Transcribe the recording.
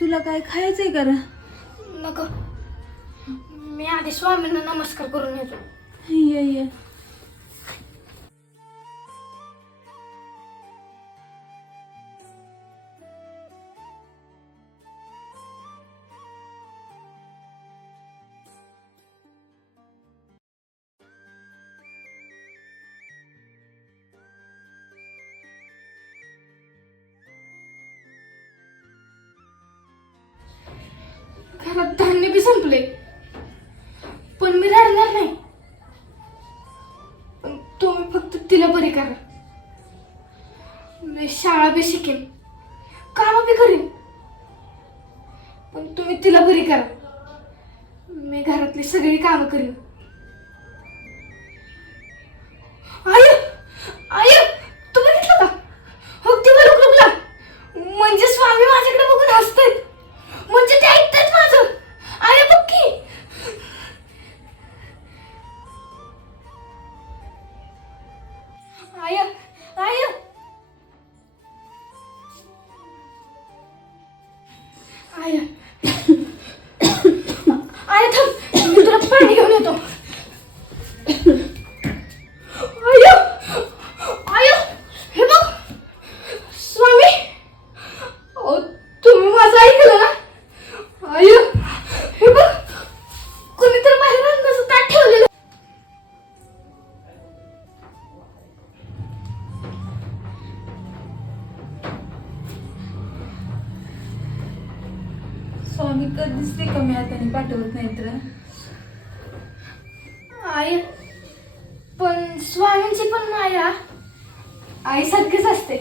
तुला काय खायचंय का रे? नको. मी आधी स्वामींना नमस्कार करून येतो. ये ये. बी संपले. पण मी रडणार नाही. तुम्ही फक्त तिला बरी करा. मी शाळा बी शिकेन. काम बी करीन. पण तुम्ही तिला बरी करा. मी घरातली सगळी कामं करीन. आय Hayır. Hayır. Hayır. Hayır tam yüzüne ben de görüyordum. Hayır. Hayır. He bak. Swami. O tüm masayı kılana. Hayır. He bak. स्वामी कधीच ते कमी हाताने पाठवत नाही तर आई पण स्वामींची पण माया आईसारखीच असते.